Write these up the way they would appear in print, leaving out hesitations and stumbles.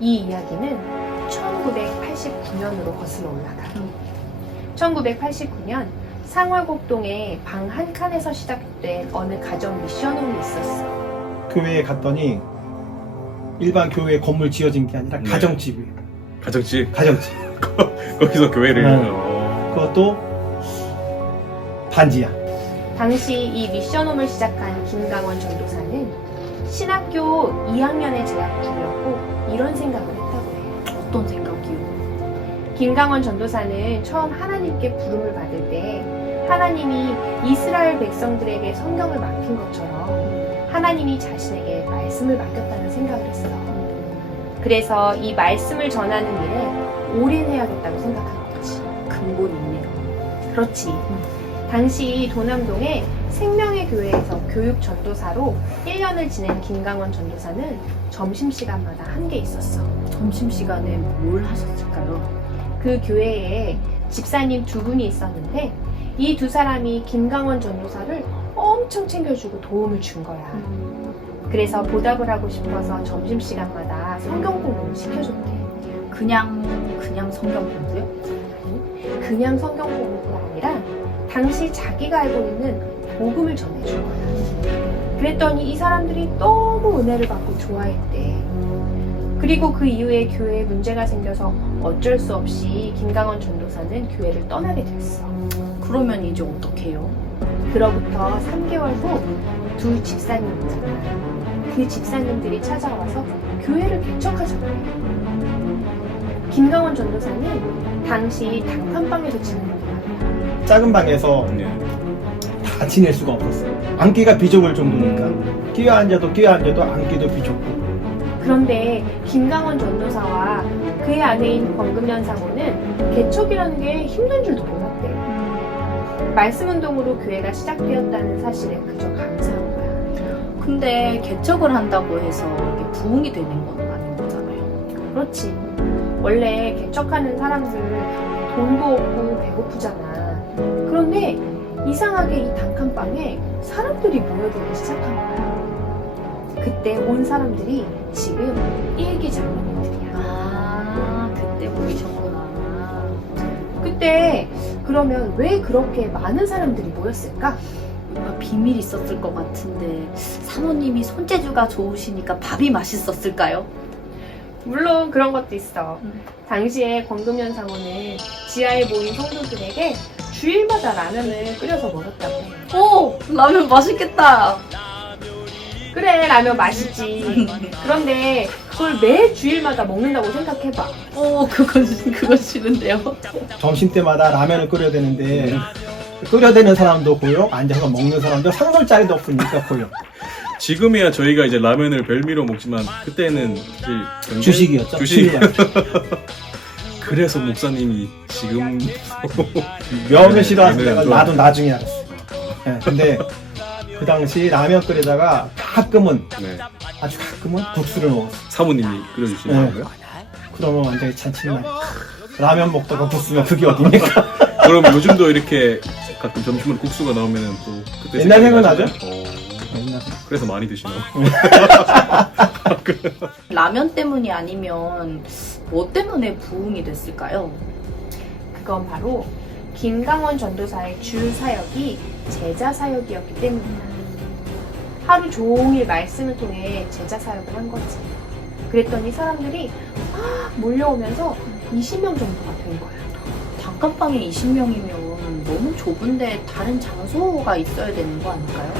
이 이야기는 1989년으로 거슬러 올라가요. 1989년 상월곡동에 방 한 칸에서 시작된 어느 가정 미션홈이 있었어. 교회에 갔더니 일반 교회 건물 지어진 게 아니라 네. 가정집이에요. 가정집. 가정집. 거기서 교회를. 그것도 반지하. 당시 이 미션홈을 시작한 김강원 전도사는 신학교 2학년에 재학 중이었고 이런 생각을 했다고 해요. 어떤 생각이요? 김강원 전도사는 처음 하나님께 부름을 받을 때 하나님이 이스라엘 백성들에게 성경을 맡긴 것처럼 하나님이 자신에게 말씀을 맡겼다는 생각을 했어. 그래서 이 말씀을 전하는 일에 올인해야겠다고 생각한 거지. 근본이 있네요. 그렇지. 당시 도남동의 생명의 교회에서 교육 전도사로 1년을 지낸 김강원 전도사는 점심시간마다 한 게 있었어. 점심시간에 뭘 하셨을까요? 그 교회에 집사님 두 분이 있었는데 이 두 사람이 김강원 전도사를 엄청 챙겨주고 도움을 준 거야. 그래서 보답을 하고 싶어서 점심시간마다 성경 공부를 시켜줬대. 그냥 성경 공부요? 아니, 그냥 성경 공부가 아니라 당시 자기가 알고 있는 복음을 전해준 거야. 그랬더니 이 사람들이 너무 은혜를 받고 좋아했대. 그리고 그 이후에 교회에 문제가 생겨서 어쩔 수 없이 김강원 전도사는 교회를 떠나게 됐어. 그러면 이제 어떡해요? 그로부터 3개월 후 두 집사님 있잖아. 그 집사님들이 찾아와서 교회를 개척하셨대. 김강원 전도사는 당시 단칸방에서 지내는 거야. 작은 방에서 네. 다 지낼 수가 없었어요. 앉기가 비좁을 정도니까 끼어앉아도 앉기도 비좁고. 그런데 김강원 전도사와 그의 아내인 권금연 사모는 개척이라는 게 힘든 줄도 몰랐대. 말씀운동으로 교회가 시작되었다는 사실에 그저 감사한 거야. 근데 개척을 한다고 해서 이게 부흥이 되는 건 아닌 거잖아요. 그렇지. 원래 개척하는 사람들 돈도 없고 배고프잖아. 그런데 이상하게 이 단칸방에 사람들이 모여들기 시작한 거야. 그때 온 사람들이 지금 일기 장로님들이야. 아, 그때 보이셨구나. 그때 그러면 왜 그렇게 많은 사람들이 모였을까? 뭔가 비밀이 있었을 것 같은데 사모님이 손재주가 좋으시니까 밥이 맛있었을까요? 물론 그런 것도 있어. 당시에 권금연 사모는 지하에 모인 성도들에게 주일마다 라면을 끓여서 먹었다고 해. 오! 라면 맛있겠다! 그래, 라면 맛있지. 그런데 그걸 매 주일마다 먹는다고 생각해봐. 그건 싫은데요. 점심 때마다 라면을 끓여야 되는데 끓여대는 사람도 고요, 앉아서 먹는 사람도 상설 자리도 없으니까 고요. 지금이야 저희가 이제 라면을 별미로 먹지만 그때는 이제 주식이었죠. 주식. 그래서 목사님이 지금 면을 싫어하시는 네, 가 좋아. 나도 나중에 알았어. 네, 근데 그 당시 라면 끓이다가 가끔은 네. 아주 가끔은 국수를 먹었어. 사모님이 끓여주시는 네. 거예요? 그러면 완전히 잔치만. 라면 먹다가 국수면 그게 어딥니까? 그럼 요즘도 이렇게 가끔 점심으로 국수가 나오면은 또 그때 옛날 생각이 생각나죠? 나시나요? 그래서 많이 드시나? 라면 때문이 아니면 뭐 때문에 부흥이 됐을까요? 그건 바로 김강원 전도사의 주 사역이 제자 사역이었기 때문이야. 하루 종일 말씀을 통해 제자 사역을 한 거지. 그랬더니 사람들이 막 몰려오면서 20명 정도가 된 거야. 단칸방에 20명이면 너무 좁은데 다른 장소가 있어야 되는 거 아닐까요?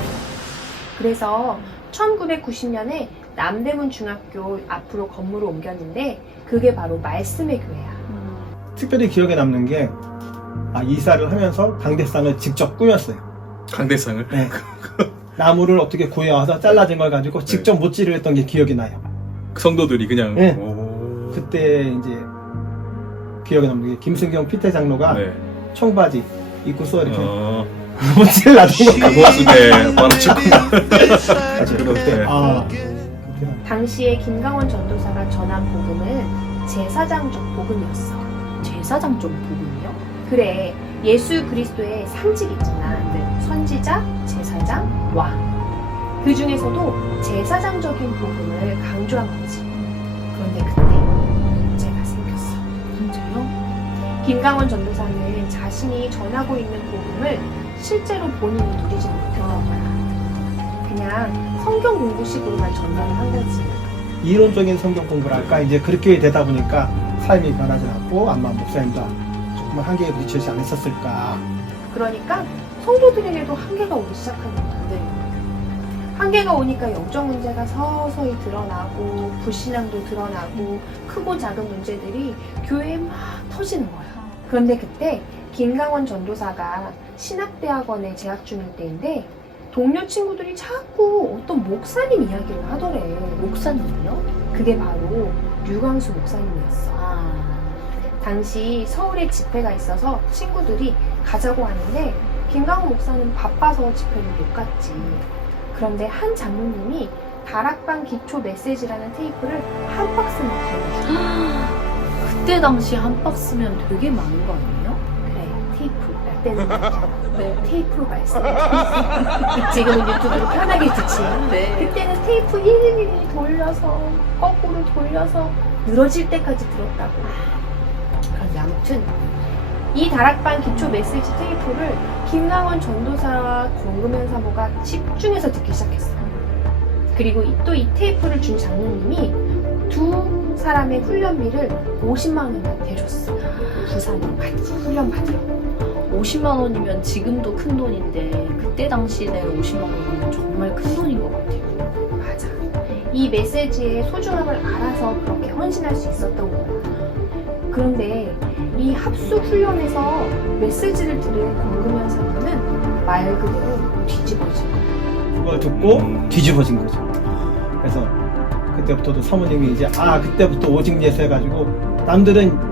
그래서 1990년에 남대문 중학교 앞으로 건물을 옮겼는데 그게 바로 말씀의 교회야. 특별히 기억에 남는 게 이사를 하면서 강대상을 직접 꾸몄어요. 강대상을? 네. 나무를 어떻게 구해와서 잘라진 걸 가지고 직접 못질을 했던 게 기억이 나요. 성도들이 그냥 네. 오. 그때 이제 기억에 남는 게 김승경 피태 장로가 네. 청바지 입고 써 이렇게 어. 못질 놔둔 거 그거 쓰게 바로 찍고 그때 당시에 김강원 전도사가 전한 복음은 제사장적 복음이었어. 제사장 좀 복음이요? 그래, 예수 그리스도의 상징 있잖아. 선지자, 제사장, 왕. 그 중에서도 제사장적인 복음을 강조한 거지. 그런데 그때 김강원 전도사는 자신이 전하고 있는 복음을 실제로 본인이 누리지 못했던 거야. 그냥 성경 공부식으로만 전달을 한 거지. 이론적인 성경 공부를 할까? 이제 그렇게 되다 보니까 삶이 변하지 않고 아마 목사님도 조금 한계에 부딪히지 않았었을까. 그러니까 성도들에게도 한계가 오기 시작하는 거야. 네. 한계가 오니까 영적 문제가 서서히 드러나고 불신앙도 드러나고 크고 작은 문제들이 교회에 막 터지는 거야. 그런데 그때 김강원 전도사가 신학대학원에 재학 중일 때인데 동료 친구들이 자꾸 어떤 목사님 이야기를 하더래. 목사님이요? 그게 바로 류광수 목사님이었어. 아, 당시 서울에 집회가 있어서 친구들이 가자고 하는데 김강원 목사는 바빠서 집회를 못 갔지. 그런데 한 장로님이 다락방 기초 메시지라는 테이프를 한 박스나 보내줘. 그때 당시 한 박스면 되게 많은 거 아니에요? 그래, 테이프. 나 때는 말이야. 네. 테이프로 말씀. 지금은 유튜브로 편하게 듣지. 네. 그때는 테이프 일일이 돌려서 거꾸로 돌려서 늘어질 때까지 들었다고. 그런데 아무튼 이 다락방 기초 메시지 테이프를 김강원 전도사와 권금현 사모가 집중해서 듣기 시작했어. 그리고 또 이 테이프를 준 장로님이 두 사람의 훈련비를 50만 원이나 대줬어. 부산에 같이 훈련 받으러. 50만 원이면 지금도 큰 돈인데 그때 당시에 50만 원이면 정말 큰 돈인 것 같아요. 맞아. 이 메시지의 소중함을 알아서 그렇게 헌신할 수 있었던 거야. 그런데 이 합숙 훈련에서 메시지를 들은 권금현 사모는 말 그대로 뒤집어진 거야. 그걸 듣고 뒤집어진 거죠. 그래서 그때부터도 사모님이 이제 그때부터 오직 예수 해가지고 남들은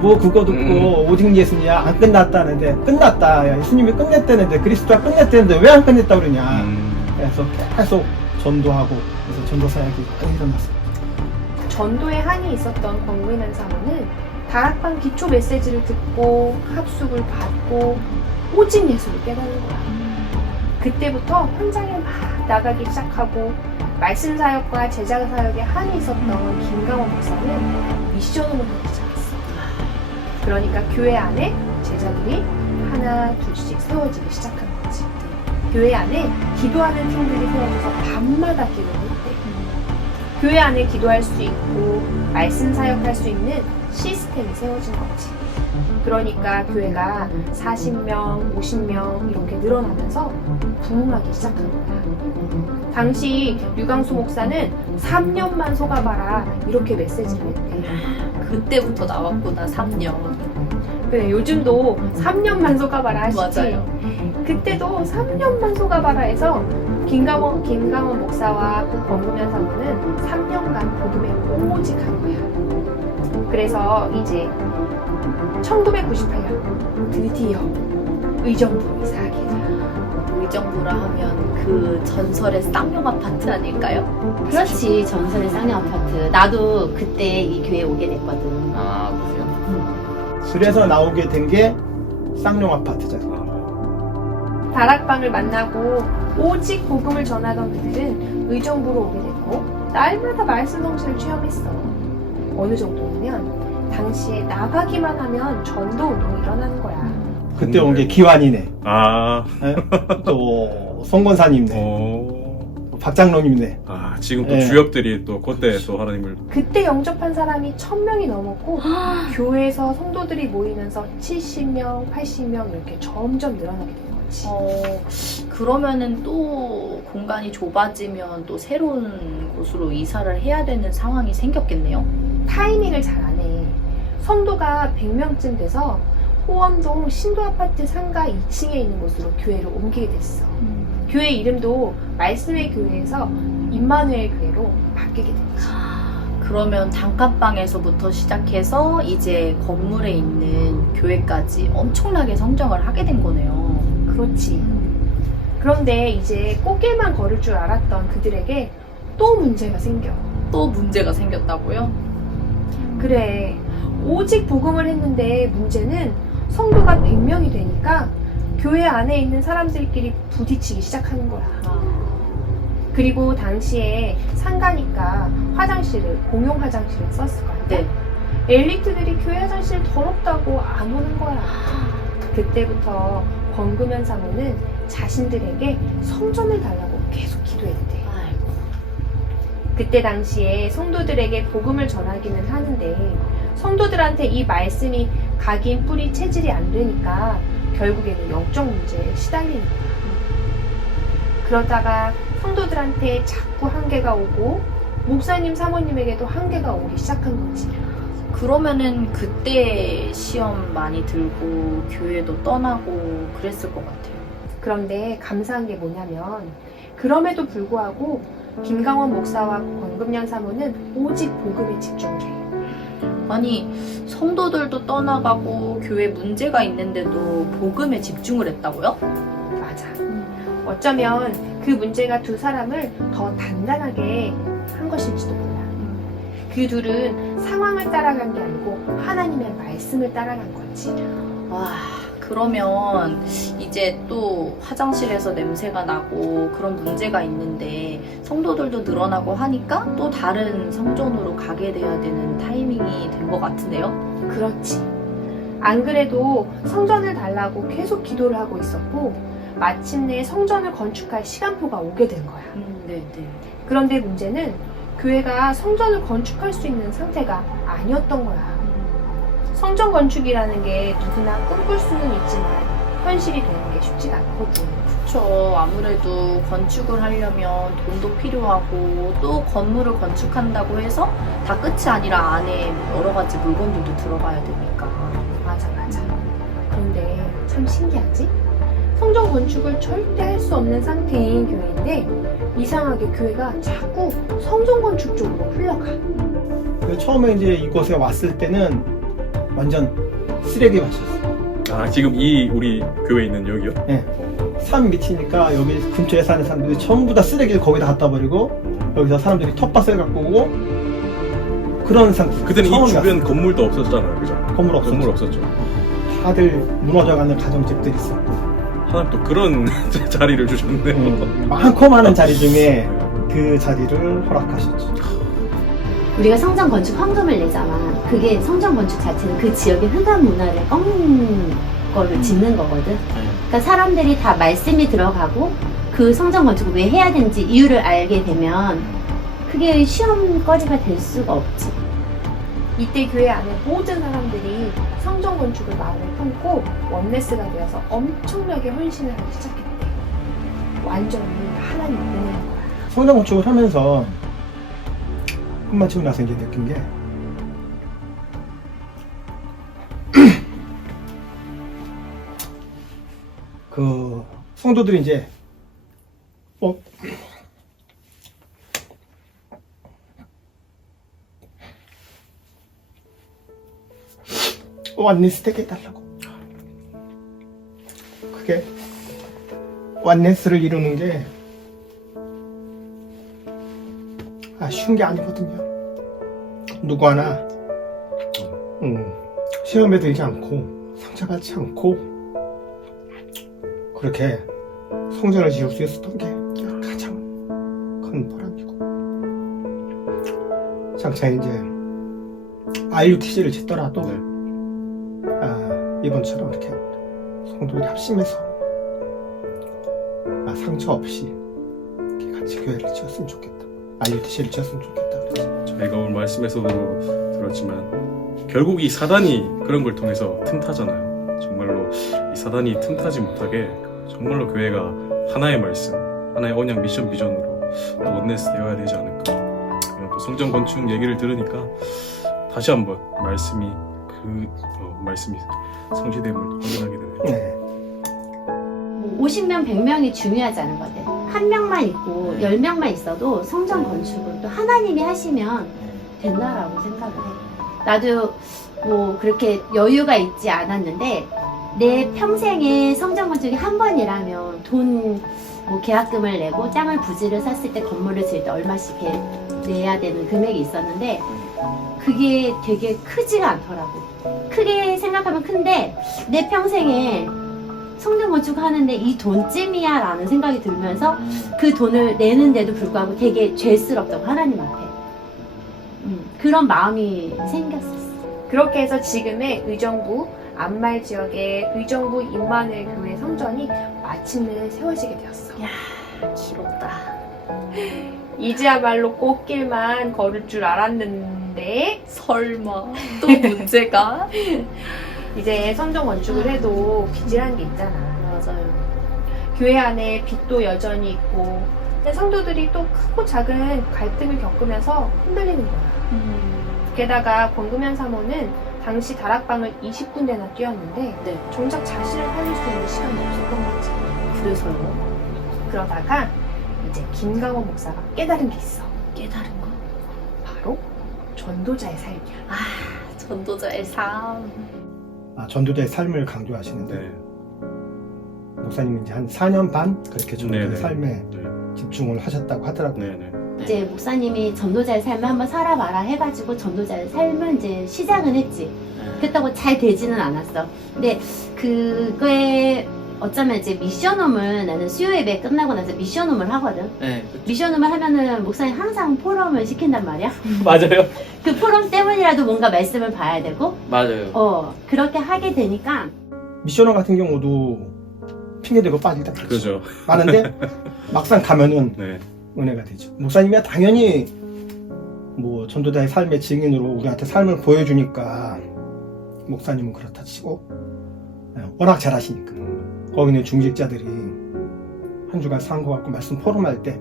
뭐 그거 듣고 오직 예수냐 안 끝났다는데 끝났다. 야, 예수님이 끝냈다는데 그리스도가 끝냈다는데 왜 안 끝냈다 그러냐. 그래서 계속 전도하고 그래서 전도 사역이 많이 일어났어요. 전도에 한이 있었던 권금현 사모는 다락방 기초 메시지를 듣고 합숙을 받고 오직 예수를 깨닫는 거야. 그때부터 현장에 막 나가기 시작하고 말씀 사역과 제자 사역에 한이 있었던 김강원 목사는 미션을 하기 시작했어. 그러니까 교회 안에 제자들이 하나 둘씩 세워지기 시작한 거지. 교회 안에 기도하는 팀들이 세워져서 밤마다 기도를 했대. 교회 안에 기도할 수 있고 말씀 사역할 수 있는 시스템이 세워진 거지. 그러니까 교회가 40명, 50명 이렇게 늘어나면서 부흥하기 시작한 거야. 당시 류광수 목사는 3년만 속아봐라 이렇게 메시지를 했대. 그때부터 나왔구나, 3년. 그래, 요즘도 3년만 속아봐라 하시지. 맞아요. 그때도 3년만 속아봐라 해서 김강원 목사와 그 권금현 사모는 3년간 복음에 오직 한 거야. 그래서 이제 1998년 드디어 의정부로 이사하게 돼요. 의정부라 하면 그 전설의 쌍용 아파트 아닐까요? 그렇지, 전설의 쌍용 아파트. 나도 그때 이 교회에 오게 됐거든. 아, 그래요? 그래서 나오게 된 게 쌍용 아파트잖아. 다락방을 만나고 오직 복음을 전하던 그들은 의정부로 오게 됐고 날마다 말씀 성취를 체험했어. 어느 정도냐면 당시에 나가기만 하면 전도 운동이 일어나는 거야. 그때 온 게 기환이네. 네. 또 송권사님네. 박장로님네. 지금 또 네. 주역들이 또 그때 또 하나님을 그때 영접한 사람이 1000명이 넘었고 교회에서 성도들이 모이면서 70명, 80명 이렇게 점점 늘어나게 된 거지. 그러면은 또 공간이 좁아지면 또 새로운 곳으로 이사를 해야 되는 상황이 생겼겠네요. 타이밍을 잘 안 해. 성도가 100명쯤 돼서 호원동 신도아파트 상가 2층에 있는 곳으로 교회를 옮기게 됐어. 교회 이름도 말씀의 교회에서 임마누엘 교회로 바뀌게 됐지. 그러면 단칸방에서부터 시작해서 이제 건물에 있는 교회까지 엄청나게 성장을 하게 된 거네요. 그렇지. 그런데 이제 꽃길만 걸을 줄 알았던 그들에게 또 문제가 생겨. 또 문제가 생겼다고요? 그래. 오직 복음을 했는데 문제는 성도가 100명이 되니까 교회 안에 있는 사람들끼리 부딪히기 시작하는 거야. 그리고 당시에 상가니까 화장실을 공용 화장실을 썼을 거 아니야? 네. 엘리트들이 교회 화장실 더럽다고 안 오는 거야. 그때부터 권금현 사모는 자신들에게 성전을 달라고 계속 기도했대. 아이고. 그때 당시에 성도들에게 복음을 전하기는 하는데 성도들한테 이 말씀이 각인 뿌리 체질이 안 되니까 결국에는 영적 문제에 시달리는 거야. 그러다가 성도들한테 자꾸 한계가 오고 목사님 사모님에게도 한계가 오기 시작한 거지. 그러면은 그때 시험 많이 들고 교회도 떠나고 그랬을 것 같아요. 그런데 감사한 게 뭐냐면 그럼에도 불구하고 김강원 목사와 권금양 사모는 오직 복음에 집중을 해. 아니 성도들도 떠나가고 교회 문제가 있는데도 복음에 집중을 했다고요? 맞아. 어쩌면 그 문제가 두 사람을 더 단단하게 한 것일지도 몰라. 그 둘은 상황을 따라간 게 아니고 하나님의 말씀을 따라간 거지. 와, 그러면 이제 또 화장실에서 냄새가 나고 그런 문제가 있는데 성도들도 늘어나고 하니까 또 다른 성전으로 가게 돼야 되는 타이밍이 된 것 같은데요? 그렇지. 안 그래도 성전을 달라고 계속 기도를 하고 있었고 마침내 성전을 건축할 시간표가 오게 된 거야. 네. 그런데 문제는 교회가 성전을 건축할 수 있는 상태가 아니었던 거야. 성전 건축이라는 게 누구나 꿈꿀 수는 있지만 현실이 되는 게 쉽지가 않거든. 그쵸. 아무래도 건축을 하려면 돈도 필요하고 또 건물을 건축한다고 해서 다 끝이 아니라 안에 여러 가지 물건들도 들어가야 되니까. 맞아. 그런데 참 신기하지? 성전 건축을 절대 할 수 없는 상태인 교회인데 이상하게 교회가 자꾸 성전 건축 쪽으로 흘러가. 그래서 처음에 이제 이곳에 왔을 때는 완전 쓰레기 밭이었어. 아 지금 이 우리 교회 있는 여기요? 산 밑이니까 여기 근처에 사는 사람들이 전부 다 쓰레기를 거기다 갖다 버리고 여기서 사람들이 텃밭을 갖고 오고 그런 상태. 그때는 이 처음에 주변 건물도 없었잖아요, 그죠? 건물 없었죠. 건물 없었죠. 다들 무너져가는 가정집들이 있었고 하나님 또 그런 자리를 주셨네요. 많고 많은 자리 중에 그 자리를 허락하셨죠. 우리가 성전 건축 헌금을 내잖아. 그게 성전 건축 자체는 그 지역의 흑암 문화를 꺾는 거를 짓는 거거든. 그러니까 사람들이 다 말씀이 들어가고 그 성전 건축을 왜 해야 되는지 이유를 알게 되면 그게 시험거리가 될 수가 없지. 이때 교회 안에 모든 사람들이 성전 건축을 마음에 품고 원네스가 되어서 엄청나게 헌신을 하기 시작했대. 완전히 하나님 보내는 거야. 성전 건축을 하면서 끝마치고 나서 이제 느낀 게 그 성도들이 이제 원네스 되게 해달라고. 그게 원네스를 이루는 게 쉬운 게 아니거든요. 누구 하나 시험에 들지 않고 상처받지 않고 그렇게 성전을 지을 수 있었던 게 가장 큰 보람이고, 장차 이제 RUTC를 짓더라도 이번처럼 이렇게 성도들이 합심해서 상처 없이 이렇게 같이 교회를 지었으면 좋겠다. RUTC를 지었으면 좋겠다. 그래서 저희가 오늘 말씀에서도 들었지만 결국 이 사단이 그런 걸 통해서 틈타잖아요. 정말로 이 사단이 틈타지 못하게 정말로 교회가 하나의 말씀, 하나의 언약 미션 비전으로 또 원네스 되어야 되지 않을까. 또 성전 건축 얘기를 들으니까 다시 한번 말씀이 말씀이 성취됨을 확인하게 되네요. 네. 50명, 100명이 중요하지 않은 것 같아. 한 명만 있고 10명만 있어도 성전 건축을 또 하나님이 하시면 된다라고 생각을 해. 나도 뭐 그렇게 여유가 있지 않았는데 내 평생에 성전 건축이 한 번이라면 돈 뭐 계약금을 내고 땅을 부지를 샀을 때 건물을 지을 때 얼마씩 내야 되는 금액이 있었는데 그게 되게 크지가 않더라고. 크게 생각하면 큰데 내 평생에 성전 건축하는데 이 돈쯤이야 라는 생각이 들면서 그 돈을 내는데도 불구하고 되게 죄스럽다고 하나님 앞에 그런 마음이 생겼었어. 그렇게 해서 지금의 의정부 안말 지역의 의정부 임마누엘 교회 성전이 마침내 세워지게 되었어. 기롭다. 이제야말로 꽃길만 걸을 줄 알았는데 설마 또 문제가? 이제 성전 건축을 해도 빚이라는 게 있잖아. 맞아요. 교회 안에 빚도 여전히 있고 근데 성도들이 또 크고 작은 갈등을 겪으면서 흔들리는 거야. 게다가 권금현 사모는 당시 다락방을 20군데나 뛰었는데 네. 정작 자신을 살릴 수 있는 시간이 없었던 거지. 그래서요? 그러다가 이제 김강원 목사가 깨달은 게 있어. 깨달은 거. 바로 전도자의 삶이야. 전도자의 삶. 전도자의 삶을 강조하시는데 네. 목사님이 이제 한 4년 반 그렇게 전도자의 네네. 삶에 네. 집중을 하셨다고 하더라고요. 네네. 이제 목사님이 전도자의 삶을 한번 살아봐라 해가지고 전도자의 삶을 이제 시작은 했지. 그렇다고 잘 되지는 않았어. 근데 그거에 어쩌면 이제 미션홈을 나는 수요 예배 끝나고 나서 미션홈을 하거든. 네, 미션홈을 하면은 목사님 항상 포럼을 시킨단 말이야. 맞아요. 그 포럼 때문이라도 뭔가 말씀을 봐야 되고, 맞아요. 그렇게 하게 되니까 미션원 같은 경우도 핑계대고 빠질 때가 있죠. 그죠. 많은데 막상 가면은 네. 은혜가 되죠. 목사님이 당연히 뭐 전도자의 삶의 증인으로 우리한테 삶을 보여주니까 목사님은 그렇다 치고 워낙 잘하시니까 거기 있는 중직자들이 한 주간 산거 갖고 말씀 포럼할 때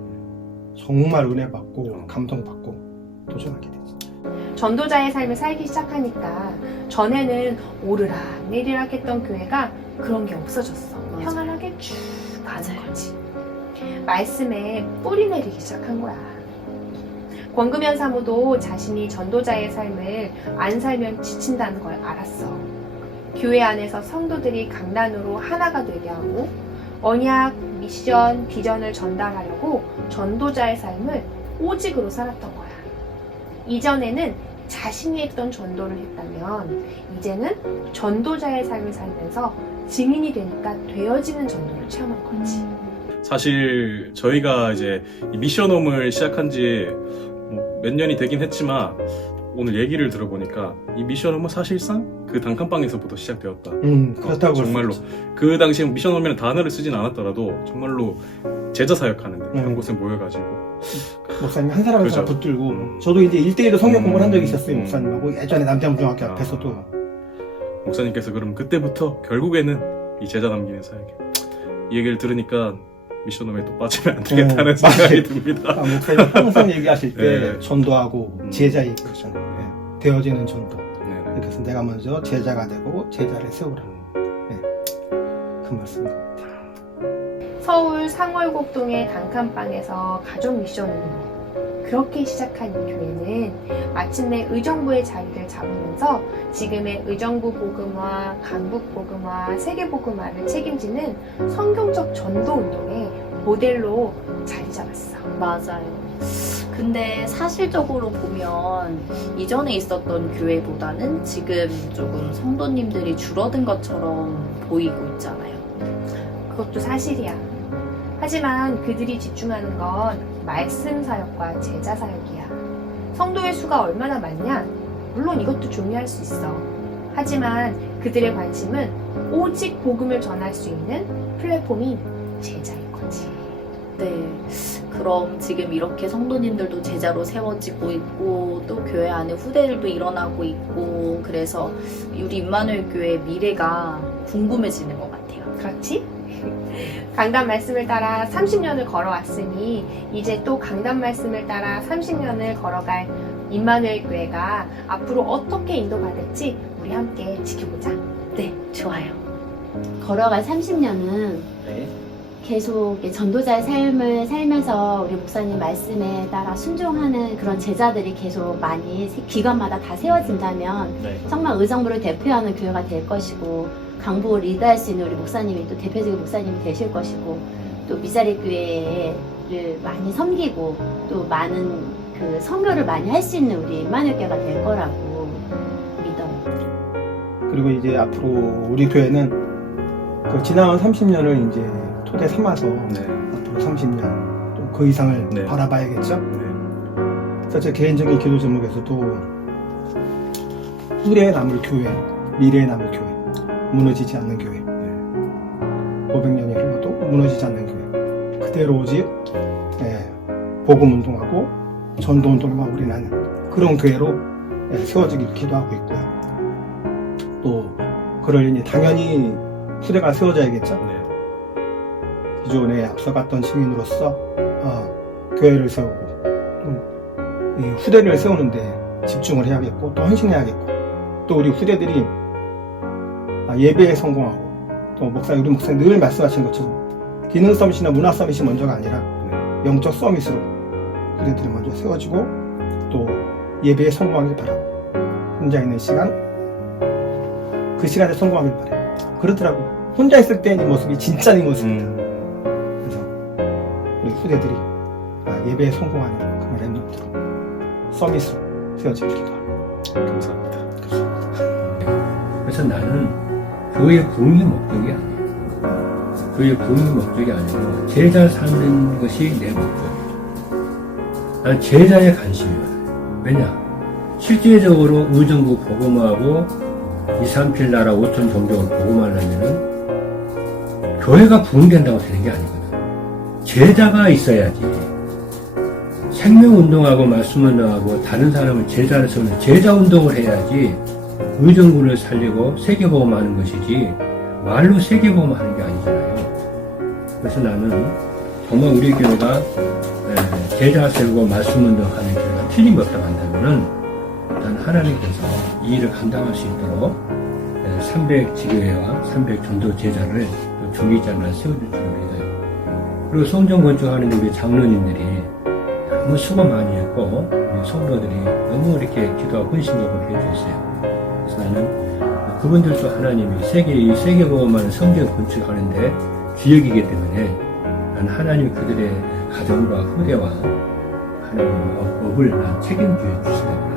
정말 은혜 받고 감동 받고 도전하게 되죠. 전도자의 삶을 살기 시작하니까 전에는 오르락 내리락 했던 교회가 그런 게 없어졌어. 맞아. 평안하게 쭉 가는 맞아요. 거지. 말씀에 뿌리 내리기 시작한 거야. 권금현 사모도 자신이 전도자의 삶을 안 살면 지친다는 걸 알았어. 교회 안에서 성도들이 강단으로 하나가 되게 하고 언약, 미션, 비전을 전달하려고 전도자의 삶을 오직으로 살았던 거야. 이전에는 자신이 했던 전도를 했다면 이제는 전도자의 삶을 살면서 증인이 되니까 되어지는 전도를 체험한 거지. 사실 저희가 이제 이 미션홈을 시작한 지 몇 년이 되긴 했지만 오늘 얘기를 들어보니까 이 미션홈은 사실상 그 단칸방에서부터 시작되었다. 그렇다고 볼 수 정말로 있죠. 그 당시에 미션홈이라는 단어를 쓰진 않았더라도 정말로 제자 사역하는데 한 음. 곳에 모여가지고 목사님 한 사람 한 사람 그죠. 붙들고 저도 이제 1대1로 성경 공부를 한 적이 있었어요. 음. 목사님하고 예전에 남자중학교 아. 앞에서도 목사님께서 그럼 그때부터 결국에는 이 제자 남기는 사역에 이 얘기를 들으니까 미션홈에 또 빠지면 안 되겠다는 생각이 듭니다. 목사님 항상 얘기하실 때 네. 전도하고 제자의 그렇죠. 되어지는 전도. 네네. 그래서 내가 먼저 제자가 되고 제자를 세우라. 그 말씀입니다. 서울 상월곡동의 단칸방에서 가족 미션으로 그렇게 시작한 이 교회는 마침내 의정부의 자리를 잡으면서 지금의 의정부 복음화, 강북 복음화, 세계 복음화를 책임지는 성경적 전도 운동의 모델로 자리 잡았어. 맞아요. 근데 사실적으로 보면 이전에 있었던 교회보다는 지금 조금 성도님들이 줄어든 것처럼 보이고 있잖아요. 그것도 사실이야. 하지만 그들이 집중하는 건 말씀 사역과 제자 사역이야. 성도의 수가 얼마나 많냐? 물론 이것도 중요할 수 있어. 하지만 그들의 관심은 오직 복음을 전할 수 있는 플랫폼인 제자인 거지. 네. 그럼 지금 이렇게 성도님들도 제자로 세워지고 있고 또 교회 안에 후대들도 일어나고 있고 그래서 우리 임마누엘 교회의 미래가 궁금해지는 것 같아요. 그렇지? 강단 말씀을 따라 30년을 걸어왔으니 이제 또 강단 말씀을 따라 30년을 걸어갈 임마누엘 교회가 앞으로 어떻게 인도받을지 우리 함께 지켜보자. 네, 좋아요. 걸어갈 30년은 네. 계속 이 전도자의 삶을 살면서 우리 목사님 말씀에 따라 순종하는 그런 제자들이 계속 많이 기관마다 다 세워진다면 네. 정말 의정부를 대표하는 교회가 될 것이고 강북을 리드할 수 있는 우리 목사님이 또 대표적인 목사님이 되실 것이고 또 미사리 교회를 많이 섬기고 또 많은 그 선교를 많이 할 수 있는 우리 임마누엘 교회가 될 거라고 믿어요. 그리고 이제 앞으로 우리 교회는 그 지나간 30년을 이제 토대 삼아서 네. 앞으로 30년 또 그 이상을 네. 바라봐야겠죠. 네. 그래서 제 개인적인 기도 제목에서도 후대에 남을 교회, 미래에 남을 교회, 무너지지 않는 교회. 500년이 흘러도 무너지지 않는 교회. 그대로 오직 복음 운동하고 전도 운동에만 올인하는 그런 교회로 세워지길 기도하고 있고요. 또 그러려니 당연히 후대가 세워져야겠죠. 네. 기존에 앞서갔던 증인으로서 교회를 세우고 이 후대를 세우는데 집중을 해야겠고 또 헌신해야겠고 또 우리 후대들이 예배에 성공하고 또 우리 목사님 늘 말씀하시는 것처럼 기능 서밋이나 문화 서밋이 먼저가 아니라 영적 서밋으로 후대들이 먼저 세워지고 또 예배에 성공하길 바라고 혼자 있는 시간 그 시간에 성공하길 바라요. 그렇더라고. 혼자 있을 때 이 모습이 진짜 이 모습이다. 그래서 우리 후대들이 예배에 성공하는 그런 랩런트로 서밋으로 세워지길 기도합니다. 감사합니다. 그래서 나는 교회 부흥이 목적이 아니에요. 교회 부흥이 목적이 아니고 제자 삼는 것이 내 목적이죠. 난 제자에 관심이 많아요. 왜냐? 실제적으로 의정부 복음하고 2, 3필 나라 5천 종족을 복음하려면은 교회가 부흥된다고 되는 게 아니거든. 제자가 있어야지. 생명운동하고 말씀운동하고 다른 사람을 제자로 세우는 제자운동을 해야지 의정부를 살리고 세계보험하는 것이지 말로 세계보험하는 게 아니잖아요. 그래서 나는 정말 우리 교회가 제자 세우고 말씀운동하는 교회가 틀림없다고 한다면은 일단 하나님께서 이 일을 감당할 수 있도록 300지교회와 300전도 제자를 또 중기자를 세워줄 줄 믿어요. 그리고 성전 건축하는 우리 장로님들이 너무 수고 많이 했고 우리 성도들이 너무 이렇게 기도하고 헌신적으로 해주셨어요. 그래서 나는 그분들도 하나님이 이 세계보험하는 성전 건축하는데 주역이기 때문에 나는 하나님이 그들의 가정과 후대와 하나님의 업을 난 책임져 주시는